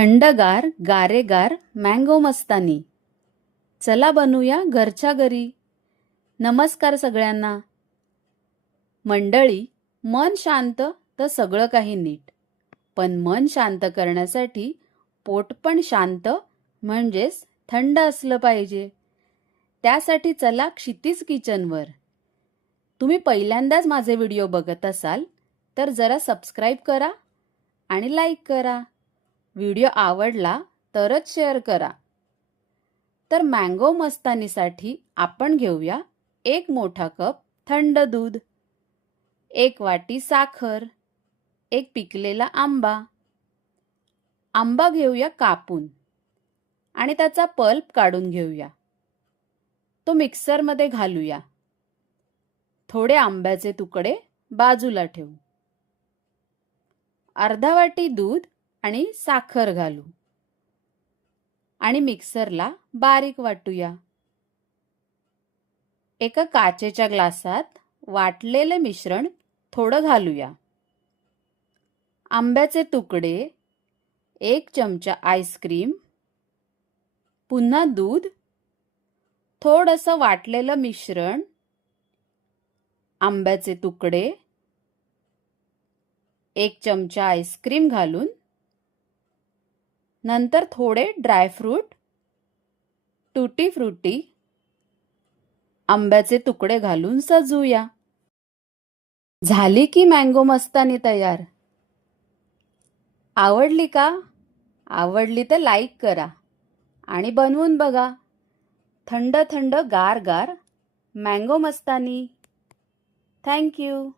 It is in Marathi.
थंडगार गारेगार मँगो मस्तानी. चला बनवूया घरच्या घरी. नमस्कार सगळ्यांना. मंडळी, मन शांत तर सगळं काही नीट. पण मन शांत करण्यासाठी पोट पण शांत म्हणजेच थंड असलं पाहिजे. त्यासाठी चला क्षितिज किचनवर. तुम्ही पहिल्यांदाच माझे व्हिडिओ बघत असाल तर जरा सबस्क्राईब करा आणि लाईक करा. व्हिडिओ आवडला तरच शेअर करा. तर मँगो मस्तानीसाठी आपण घेऊया 1 मोठा कप थंड दूध, 1 वाटी साखर, 1 पिकलेला आंबा. आंबा घेऊया कापून आणि त्याचा पल्प काढून घेऊया. तो मिक्सरमध्ये घालूया. थोडे आंब्याचे तुकडे बाजूला ठेवू. अर्धा वाटी दूध आणि साखर घालू आणि मिक्सरला बारीक वाटूया. एका काचेच्या ग्लासात वाटलेले मिश्रण थोडं घालूया. आंब्याचे तुकडे, 1 चमचा आईस्क्रीम, पुन्हा दूध, थोडंसं वाटलेलं मिश्रण, आंब्याचे तुकडे, 1 चमचा आईस्क्रीम घालून नंतर थोडे ड्रायफ्रूट, टूटी फ्रुटी, आंब्याचे तुकडे घालून सजवूया. झाली की मँगो मस्तानी तयार. आवडली का? आवडली तर लाईक करा आणि बनवून बघा. थंड थंड गार गार मँगो मस्तानी. Thank you.